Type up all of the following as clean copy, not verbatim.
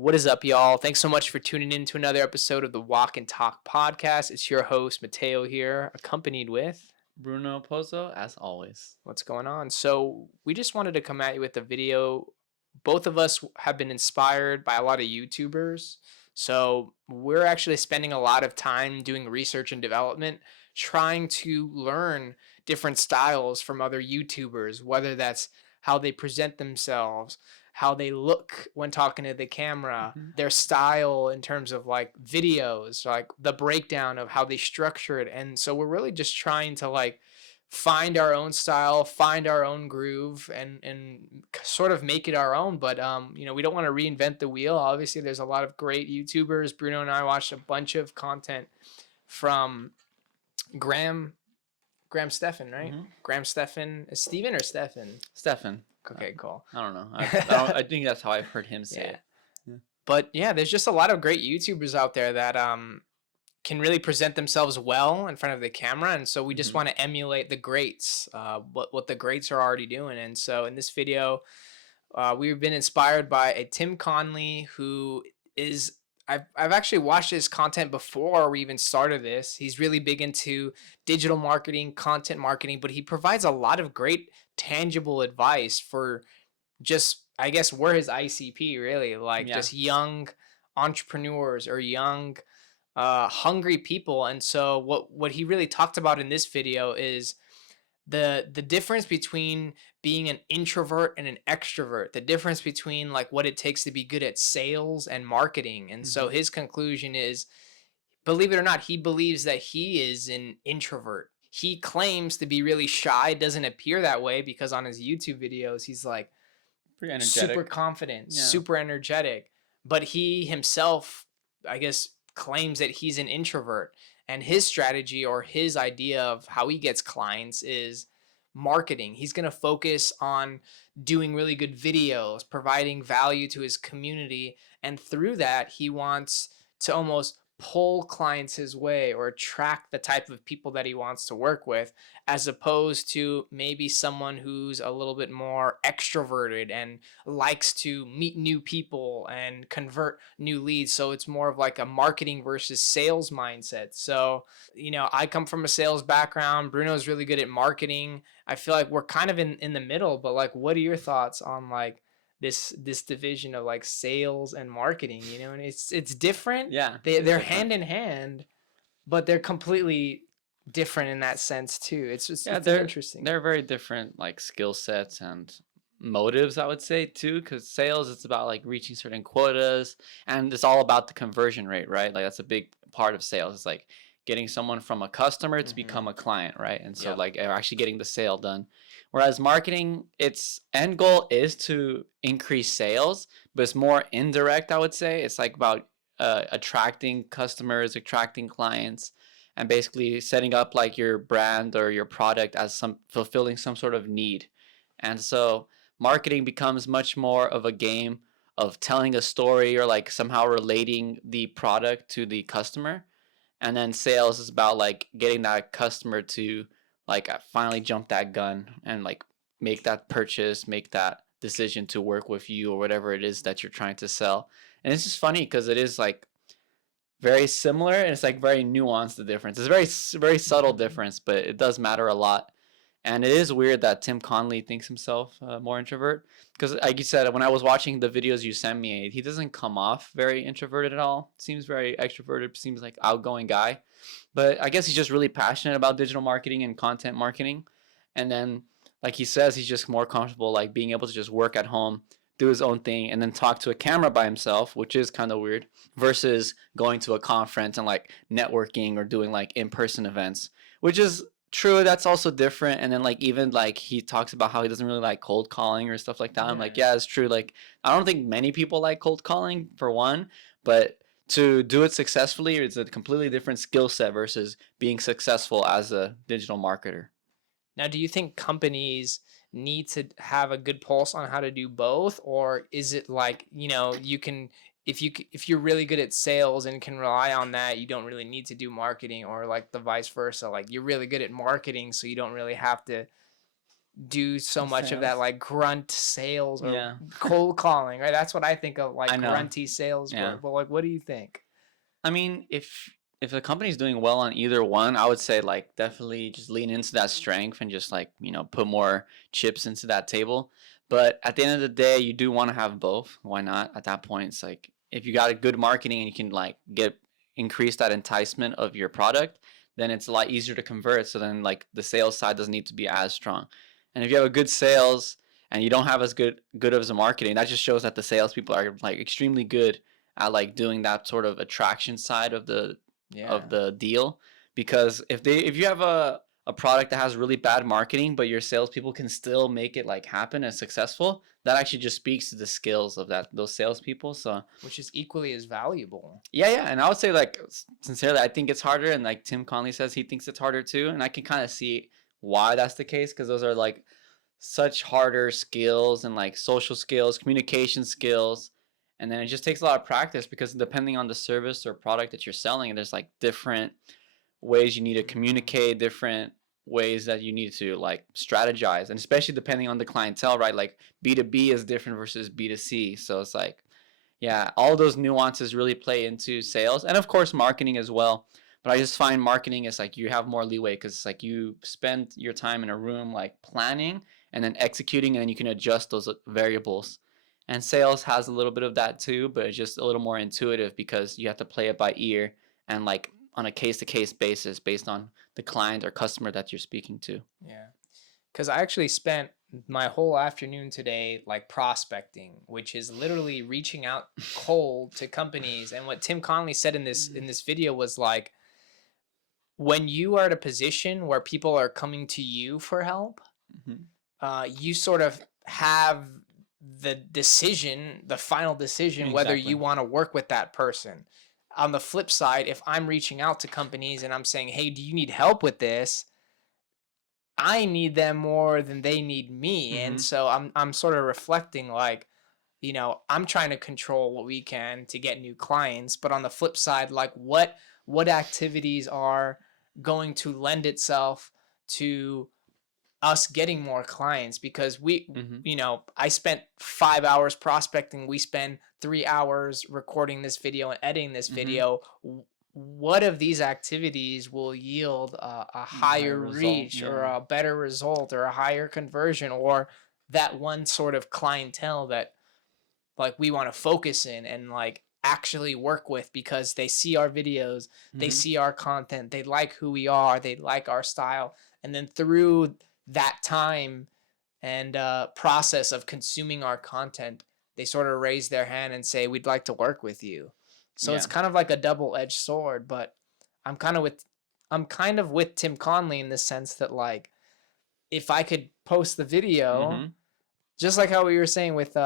What is up, y'all? Thanks so much for tuning in to another episode of the Walk and Talk podcast. It's your host, Mateo, here, accompanied with Bruno Pozzo, as always. what's going on. So, we just wanted to come at you with a video. Both of us have been inspired by a lot of YouTubers. So, we're actually spending a lot of time doing research and development, trying to learn different styles from other YouTubers, whether that's how they present themselves, how they look when talking to the camera, Mhm. their style in terms of like videos, like the breakdown of how they structure it. And so we're really just trying to like find our own style, find our own groove and sort of make it our own, but we don't want to reinvent the wheel. Obviously, there's a lot of great YouTubers. Bruno and I watched a bunch of content from Graham Graham Stephan, right? Mhm. Graham Stephan, is Steven or Stephan? Stefan. Okay, cool. I don't know. I think that's how I've heard him say Yeah. it. Yeah. But yeah, there's just a lot of great YouTubers out there that can really present themselves well in front of the camera, and so we just Mhm. want to emulate the greats, what the greats are already doing. And so in this video, we've been inspired by a Tim Conley who is. I've actually watched his content before we even started this. He's really big into digital marketing, content marketing, but he provides a lot of great tangible advice for just, I guess, we're his ICP, really, like Yeah. just young entrepreneurs or young hungry people. And so what he really talked about in this video is the difference between being an introvert and an extrovert, the difference between like what it takes to be good at sales and marketing. And so Mhm. his conclusion is, believe it or not, he believes that he is an introvert. He claims to be really shy, doesn't appear that way because on his YouTube videos he's like Pretty super energetic. confident, Yeah. super energetic, but he himself, I guess, claims that he's an introvert. And his strategy or his idea of how he gets clients is marketing. He's going to focus on doing really good videos, providing value to his community. And through that, he wants to almost pull clients his way or attract the type of people that he wants to work with, as opposed to maybe someone who's a little bit more extroverted and likes to meet new people and convert new leads. So it's more of like a marketing versus sales mindset. So, I come from a sales background. Bruno's really good at marketing. I feel like we're kind of in the middle, but like, what are your thoughts on like this division of like sales and marketing, and it's different. Yeah. They It's they're different. hand in hand, but they're completely different in that sense too. It's just Yeah, it's they're interesting. they're very different like skill sets and motives, I would say too, because sales it's about like reaching certain quotas and it's all about the conversion rate, right? Like that's a big part of sales. It's like getting someone from a customer to Hmm. become a client, right? And so Yep. like actually getting the sale done. Whereas marketing, its end goal is to increase sales, but it's more indirect, I would say. It's like about attracting customers, attracting clients, and basically setting up like your brand or your product as some fulfilling some sort of need. And so marketing becomes much more of a game of telling a story or like somehow relating the product to the customer. And then sales is about like getting that customer to like finally jump that gun and like make that purchase, make that decision to work with you or whatever it is that you're trying to sell. And it's just funny because it is like very similar and it's like very nuanced, the difference. It's a very subtle Hmm. difference, but it does matter a lot. And it is weird that Tim Conley thinks himself more introvert because, like you said, when I was watching the videos you sent me, he doesn't come off very introverted at all. Seems very extroverted. Seems like outgoing guy, but I guess he's just really passionate about digital marketing and content marketing. And then, like he says, he's just more comfortable like being able to just work at home, do his own thing, and then talk to a camera by himself, which is kind of weird, versus going to a conference and like networking or doing like in-person events, which is true. That's also different. And then like even like he talks about how he doesn't really like cold calling or stuff like that. I'm Yeah. like, yeah, it's true. Like I don't think many people like cold calling for one, but to do it successfully it's a completely different skill set versus being successful as a digital marketer. Now, do you think companies need to have a good pulse on how to do both, or is it like, you can, if you're really good at sales and can rely on that, you don't really need to do marketing, or like the vice versa, like you're really good at marketing, so you don't really have to do so much of that Sales. like grunt sales or Yeah. cold calling, right? That's what I think of I like know. grunty sales Yeah. work. But like, what do you think? I mean, if the company's doing well on either one, I would say like definitely just lean into that strength and just like, put more chips into that table. But at the end of the day, you do want to have both. Why not? At that point, it's like if you got a good marketing and you can like get increase that enticement of your product, then it's a lot easier to convert. So then like the sales side doesn't need to be as strong. And if you have a good sales and you don't have as good as a marketing, that just shows that the salespeople are like extremely good at like doing that sort of attraction side of the Yeah. deal. Because if you have a product that has really bad marketing but your salespeople can still make it like happen and successful, that actually just speaks to the skills of those salespeople. So Which is equally as valuable. yeah, and I would say like sincerely, I think it's harder, and like Tim Conley says, he thinks it's harder too, and I can kind of see why that's the case because those are like such harder skills and like social skills, communication skills. And then it just takes a lot of practice because depending on the service or product that you're selling, there's like different ways you need to Mhm. communicate, different ways that you need to like strategize. And especially depending on the clientele, right? Like B2B is different versus B2C. So it's like, yeah, all those nuances really play into sales and of course marketing as well. But I just find marketing is like you have more leeway because it's like you spend your time in a room like planning and then executing, and then you can adjust those variables. And sales has a little bit of that too, but it's just a little more intuitive because you have to play it by ear and like on a case to case basis based on the client or customer that you're speaking to. Yeah. Because I actually spent my whole afternoon today like prospecting, which is literally reaching out cold to companies. And what Tim Conley said in this video was like, when you are at a position where people are coming to you for help, Mm-hmm. you sort of have the final decision whether Exactly. you want to work with that person. On the flip side, if I'm reaching out to companies and I'm saying, "Hey, do you need help with this?" I need them more than they need me. And Mm-hmm. so I'm sort of reflecting like, I'm trying to control what we can to get new clients, but on the flip side, like what activities are going to lend itself to us getting more clients because Mm-hmm. I spent 5 hours prospecting. We spend 3 hours recording this video and editing this Mm-hmm. video. What of these activities will yield a higher Higher result. reach or Yeah. a better result or a higher conversion or that one sort of clientele that like we want to focus in and like actually work with because they see our videos, they Mm-hmm. see our content, they like who we are, they like our style, and then through that time and process of consuming our content, they sort of raise their hand and say, "We'd like to work with you." So it's Yeah. kind of like a double-edged sword, but I'm kind of with I'm kind of with Tim Conley in the sense that like if I could post the video Mm-hmm. just like how we were saying with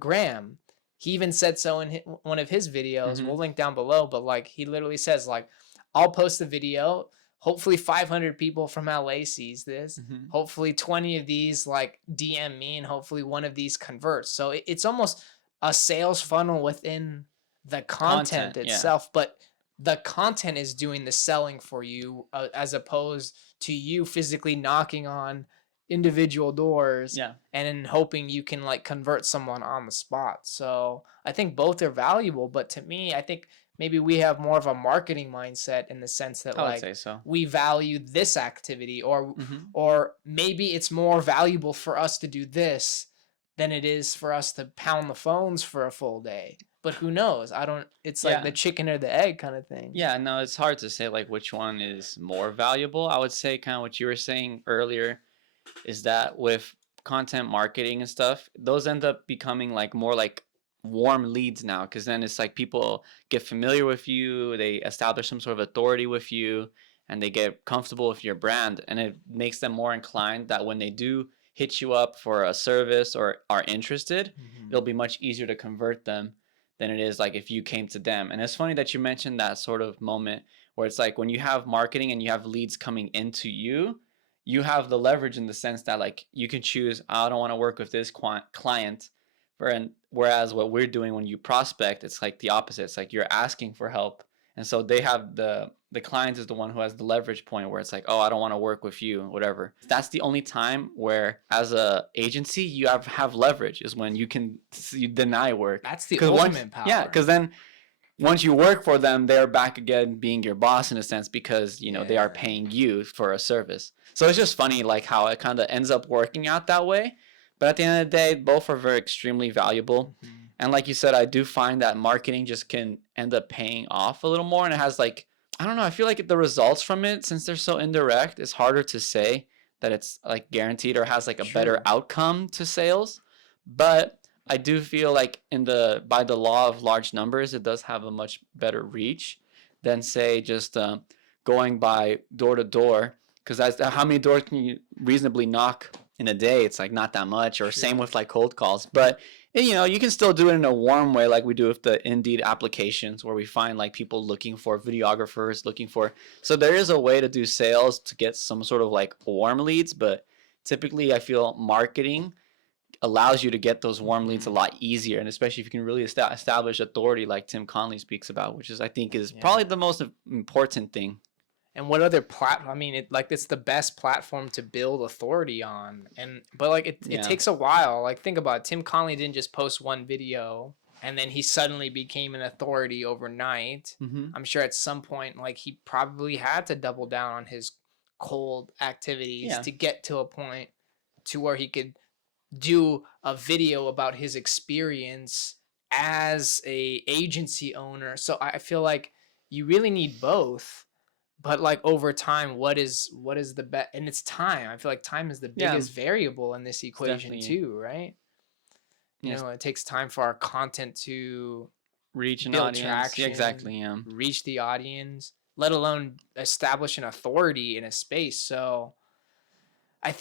Graham, he even said so in one of his videos. Mm-hmm. We'll link down below, but like he literally says like, I'll post the video. Hopefully 500 people from LA sees this. Mm-hmm. Hopefully 20 of these like DM me, and hopefully one of these converts. So it's almost a sales funnel within the content Content. Yeah. itself, but the content is doing the selling for you as opposed to you physically knocking on individual doors Yeah. and then hoping you can like convert someone on the spot. So I think both are valuable, but to me, I think maybe we have more of a marketing mindset in the sense that I would like say so. we value this activity Mm-hmm. or maybe it's more valuable for us to do this than it is for us to pound the phones for a full day. But who knows? I don't it's like the Yeah. chicken or the egg kind of thing. Yeah. No, it's hard to say like which one is more valuable. I would say kind of what you were saying earlier is that with content marketing and stuff, those end up becoming like more like warm leads now because then it's like people get familiar with you, they establish some sort of authority with you, and they get comfortable with your brand, and it makes them more inclined that when they do hit you up for a service or are interested, it'll Mhm. be much easier to convert them than it is like if you came to them. And it's funny that you mentioned that sort of moment where it's like when you have marketing and you have leads coming into you, you have the leverage in the sense that like you can choose, I don't want to work with this client. Whereas what we're doing when you prospect, it's like the opposite. It's like you're asking for help, and so they have the client is the one who has the leverage point where it's like, oh, I don't want to work with you, whatever. That's the only time where, as a agency, you have leverage, is when you deny work. That's the Because ultimate power. yeah, because then once you work for them, they're back again being your boss in a sense, because they are paying you for a service. So it's just funny like how it kind of ends up working out that way. But at the end of the day, both are very extremely valuable. Mm-hmm. And like you said, I do find that marketing just can end up paying off a little more. And it has like, I don't know, I feel like the results from it, since they're so indirect, it's harder to say that it's like guaranteed or has like a better outcome to sales. But I do feel like by the law of large numbers, it does have a much better reach than, say, just going by door to door. Because how many doors can you reasonably knock in a day? It's like not that much. Or same with like cold calls. But you can still do it in a warm way, like we do with the Indeed applications, where we find like people looking for videographers, so there is a way to do sales to get some sort of like warm leads. But typically I feel marketing allows you to get those warm leads a lot easier, and especially if you can really establish authority like Tim Conley speaks about, which is, I think, is probably the most important thing. And what other I mean, it's the best platform to build authority on. But like it takes a while. Like, think about it. Tim Conley didn't just post one video and then he suddenly became an authority overnight. Mm-hmm. I'm sure at some point, like, he probably had to double down on his cold activities to get to a point to where he could do a video about his experience as a agency owner. So I feel like you really need both. But like over time, what is the best? And it's time. I feel like time is the biggest variable in this equation too, right? It takes time for our content to reach an build audience. traction, Exactly. Yeah. Reach the audience, let alone establish an authority in a space. So I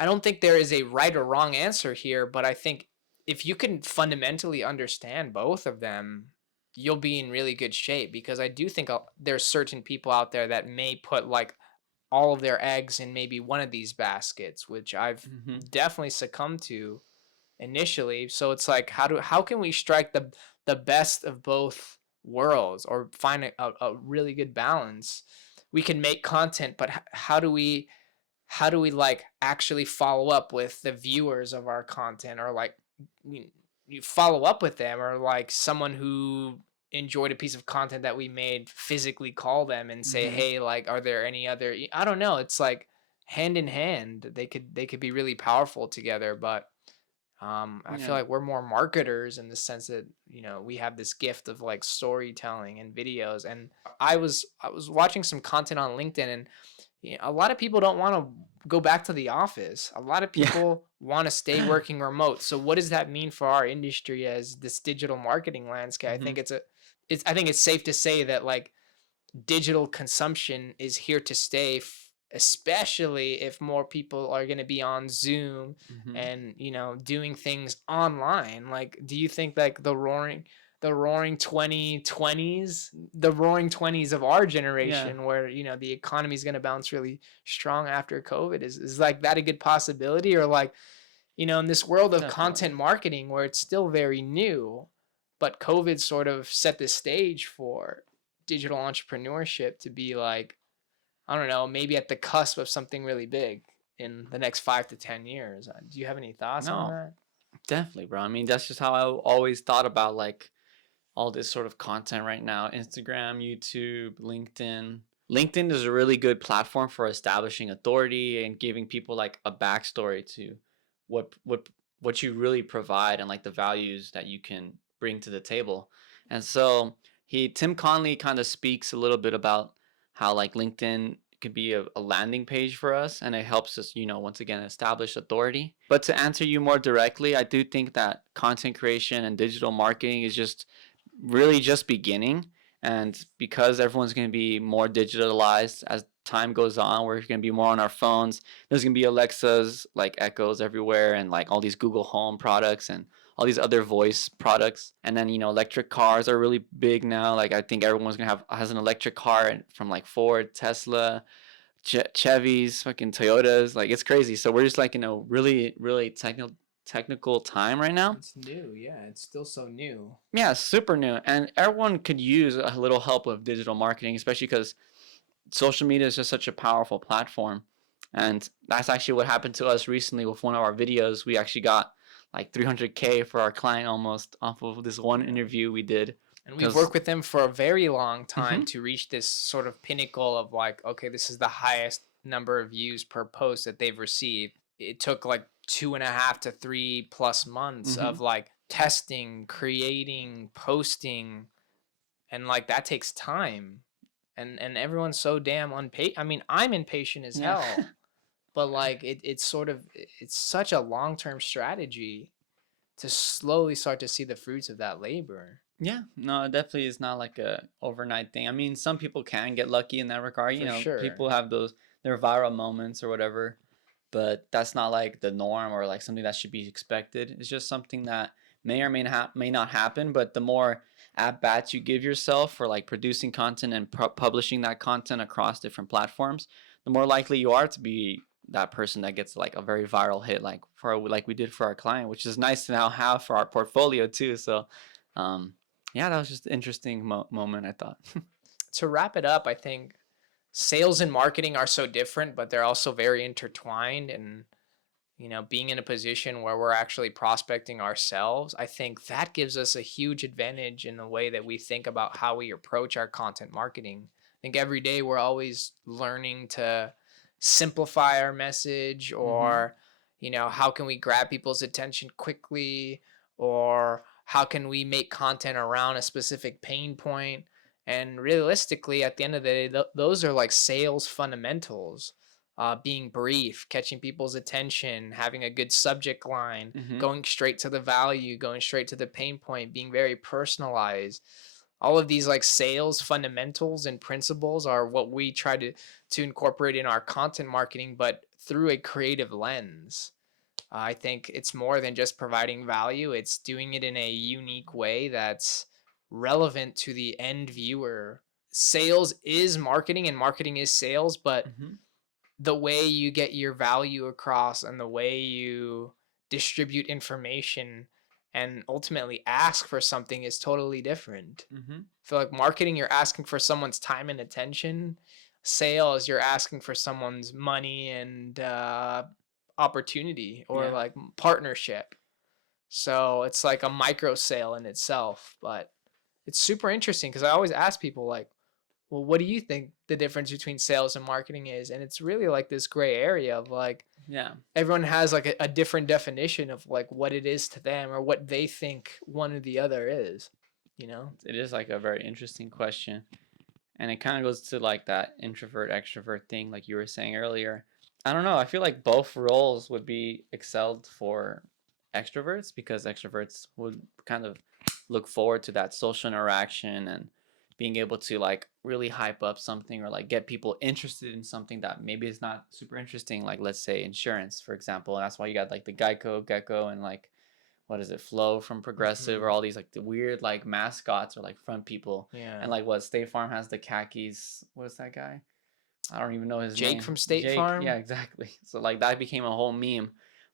don't think there is a right or wrong answer here, but I think if you can fundamentally understand both of them, you'll be in really good shape, because I do think there's certain people out there that may put like all of their eggs in maybe one of these baskets, which I've definitely succumbed to initially. So it's like, how can we strike the best of both worlds, or find a really good balance? We can make content, but how do we like actually follow up with the viewers of our content, or like you follow up with them, or like someone who enjoyed a piece of content that we made, physically call them and say, hey, like, are there any other, I don't know, it's like hand in hand, they could be really powerful together. But I feel like we're more marketers in the sense that we have this gift of like storytelling and videos. And I was watching some content on LinkedIn, and a lot of people don't want to go back to the office. A lot of people want to stay working remote. So what does that mean for our industry as this digital marketing landscape? I think I think it's safe to say that like digital consumption is here to stay, especially if more people are going to be on Zoom and doing things online. Like, do you think like the roaring 2020s, the roaring 20s of our generation, where the economy is going to bounce really strong after COVID, is like that a good possibility? Or like, in this world of content marketing where it's still very new, but COVID sort of set the stage for digital entrepreneurship to be like, I don't know, maybe at the cusp of something really big in the next 5 to 10 years. Do you have any thoughts on that? Definitely, bro. I mean, that's just how I always thought about like all this sort of content right now. Instagram, YouTube, LinkedIn. LinkedIn is a really good platform for establishing authority and giving people like a backstory to what you really provide, and like the values that you can bring to the table. And so Tim Conley kind of speaks a little bit about how like LinkedIn could be a landing page for us, and it helps us, once again, establish authority. But to answer you more directly, I do think that content creation and digital marketing is just really just beginning. And because everyone's going to be more digitalized as time goes on, we're going to be more on our phones. There's going to be Alexa's, like Echoes everywhere, and like all these Google Home products and all these other voice products. And then, electric cars are really big now. Like, I think everyone's going to has an electric car from like Ford, Tesla, Chevys, fucking Toyotas. Like, it's crazy. So we're just like, really, really technical time right now. It's new. Yeah, it's still so new. Yeah, super new. And everyone could use a little help with digital marketing, especially because social media is just such a powerful platform. And that's actually what happened to us recently with one of our videos. We actually got like 300K for our client almost off of this one interview we did. And we've Because worked with them for a very long time Mhm. to reach this sort of pinnacle of like, okay, this is the highest number of views per post that they've received. It took like 2.5 to 3+ months of Mhm. like testing, creating, posting, and like that takes time. And everyone's so damn unpatient. I mean, I'm impatient as Yeah. hell, but like it's sort of it's such a long-term strategy to slowly start to see the fruits of that labor. Yeah, no, it definitely is not like a overnight thing. I mean, some people can get lucky in that regard. For sure. People have those their viral moments or whatever, but that's not like the norm or like something that should be expected. It's just something that may or may not happen. But the more at bats you give yourself for like producing content and publishing that content across different platforms, the more likely you are to be that person that gets like a very viral hit, like we did for our client, which is nice to now have for our portfolio too. So. Um, yeah, that was just an interesting moment, I thought. To wrap it up, I think sales and marketing are so different, but they're also very intertwined. And, being in a position where we're actually prospecting ourselves, I think that gives us a huge advantage in the way that we think about how we approach our content marketing. I think every day we're always learning to simplify our message, Mm-hmm. or, how can we grab people's attention quickly, or how can we make content around a specific pain point. And realistically, at the end of the day, those are like sales fundamentals. Being brief, catching people's attention, having a good subject line, Mm-hmm. going straight to the value, going straight to the pain point, being very personalized. All of these like sales fundamentals and principles are what we try to incorporate in our content marketing, but through a creative lens. I think it's more than just providing value, it's doing it in a unique way that's relevant to the end viewer. Sales is marketing and marketing is sales, but Mm-hmm. the way you get your value across and the way you distribute information and ultimately ask for something is totally different. Mm-hmm. I feel like marketing, you're asking for someone's time and attention. Sales, you're asking for someone's money and opportunity or Yeah. like partnership. So it's like a micro sale in itself, but it's super interesting because I always ask people like, well, what do you think the difference between sales and marketing is? And it's really like this gray area of like Yeah. everyone has like a different definition of like what it is to them or what they think one or the other is, you know? It is like a very interesting question. And it kind of goes to like that introvert extrovert thing, like you were saying earlier. I don't know. I feel like both roles would be excelled for extroverts because extroverts would kind of look forward to that social interaction and being able to like really hype up something or like get people interested in something that maybe is not super interesting, like let's say insurance, for example. And that's why you got like the Gecko, and like what is it, Flow from Progressive, or Hmm. all these like the weird like mascots or like front people. Yeah. And like what State Farm has the khakis. What is that guy? I don't even know his Jake name. from State Jake. Yeah, Farm. exactly. So like that became a whole meme.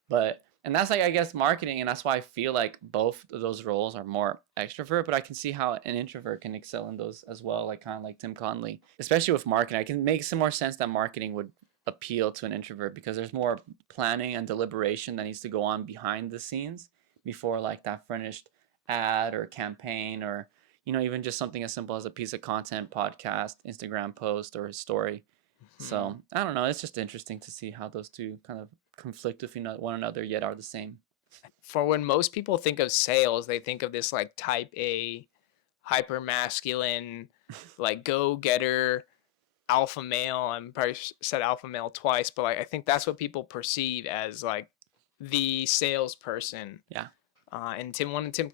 But and that's like I guess marketing, and that's why I feel like both of those roles are more extrovert, but I can see how an introvert can excel in those as well, like kind of like Tim Conley. Especially with marketing. I can make some more sense that marketing would appeal to an introvert because there's more planning and deliberation that needs to go on behind the scenes before like that finished ad or campaign, or even just something as simple as a piece of content, podcast, Instagram post, or a story. Hmm. So I don't know. It's just interesting to see how those two kind of conflict with one another yet are the same. For when most people think of sales, they think of this like type A, hyper masculine, like go getter, alpha male. I'm probably said alpha male twice, but like I think that's what people perceive as like the salesperson. Yeah. And one of Tim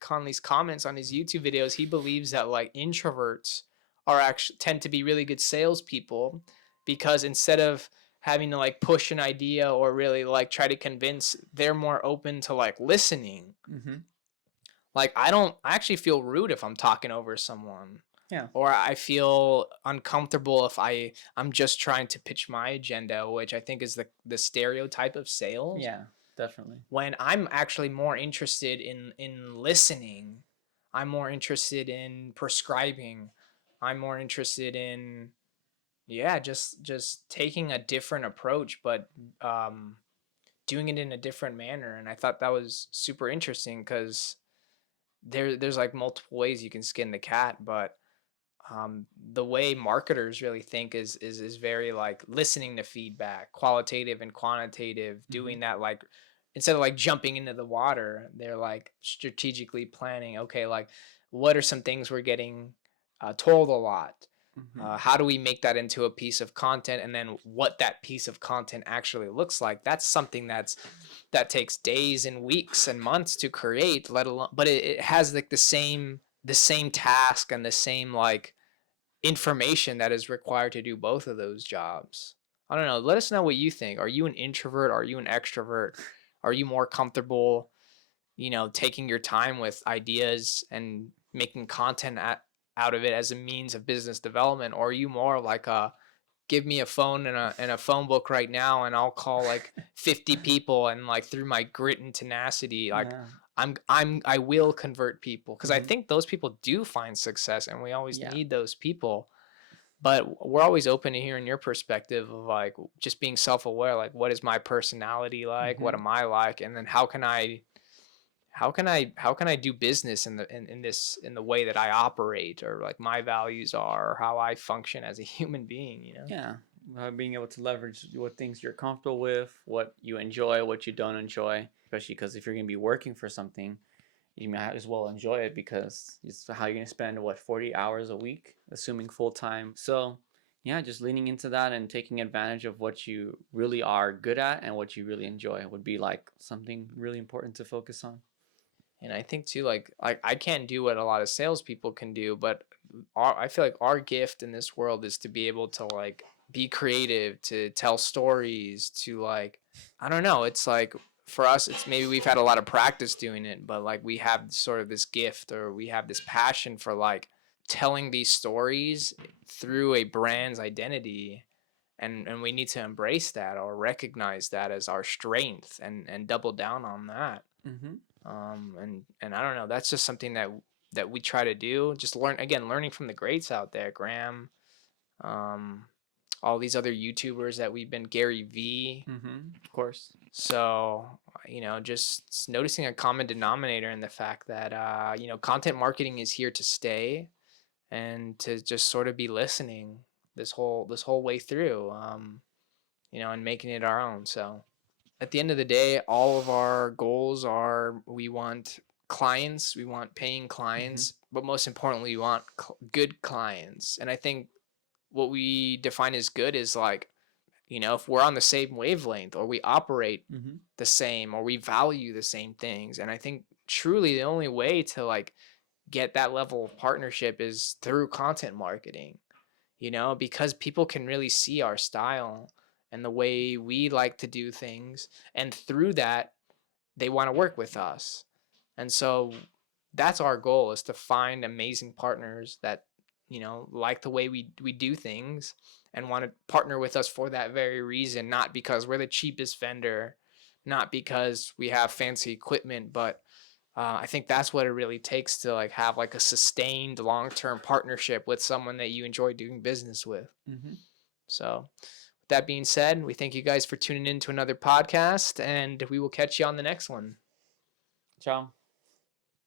Conley's comments on his YouTube videos, he believes that like introverts are actually tend to be really good salespeople because instead of having to like push an idea or really like try to convince, they're more open to like listening. Mm-hmm. Like I actually feel rude if I'm talking over someone, Yeah. or I feel uncomfortable if I'm just trying to pitch my agenda, which I think is the stereotype of sales. Yeah. definitely. when I'm actually more interested in listening. I'm more interested in prescribing. I'm more interested in, yeah, just taking a different approach, but um doing it in a different manner. And I thought that was super interesting because there's like multiple ways you can skin the cat, but the way marketers really think is very like listening to feedback, qualitative and quantitative, Hmm. doing that like instead of like jumping into the water, they're like strategically planning. Okay, like what are some things we're getting told a lot? Hmm. How do we make that into a piece of content, and then what that piece of content actually looks like? That's something that takes days and weeks and months to create, let alone, but it has like the same task and the same like information that is required to do both of those jobs. I don't know. Let us know what you think. Are you an introvert? Are you an extrovert? Are you more comfortable, taking your time with ideas and making content out of it as a means of business development? Or are you more like a give me a phone and a phone book right now and I'll call like 50 people and like through my grit and tenacity, like Yeah. I will convert people because I Hmm. think those people do find success and we always Yeah. need those people. But we're always open to hearing your perspective of like just being self-aware, like what is my personality like, what Hmm. am I like, and then how can I do business in the way that I operate, or like my values are, or how I function as a human being. Yeah. Being able to leverage what things you're comfortable with, what you enjoy, what you don't enjoy, especially because if you're going to be working for something, you might as well enjoy it because it's how you're going to spend, what, 40 hours a week, assuming full time. So, yeah, just leaning into that and taking advantage of what you really are good at and what you really enjoy would be like something really important to focus on. And I think too, like I can't do what a lot of salespeople can do, but I feel like our gift in this world is to be able to like be creative, to tell stories, to like, I don't know. It's like for us, it's maybe we've had a lot of practice doing it, but like we have sort of this gift, or we have this passion for like telling these stories through a brand's identity. And we need to embrace that or recognize that as our strength, and double down on that. Mm-hmm. And I don't know, that's just something that we try to do, just learning from the greats out there, Graham, um all these other YouTubers that we've been, Gary V. Mm-hmm. Of course. So just noticing a common denominator in the fact that content marketing is here to stay, and to just sort of be listening this whole way through, and making it our own. So at the end of the day, all of our goals are, we want clients, we want paying Mm-hmm. clients, but most importantly, we want good clients. And I think what we define as good is like, if we're on the same wavelength, or we operate Mm-hmm. the same, or we value the same things. And I think truly the only way to like get that level of partnership is through content marketing, because people can really see our style and the way we like to do things. And through that, they want to work with us. And so that's our goal, is to find amazing partners that, like the way we do things, and want to partner with us for that very reason, not because we're the cheapest vendor, not because we have fancy equipment, but I think that's what it really takes to like have like a sustained long-term partnership with someone that you enjoy doing business with. Mm-hmm. So, with that being said, we thank you guys for tuning in to another podcast, and we will catch you on the next one. Ciao.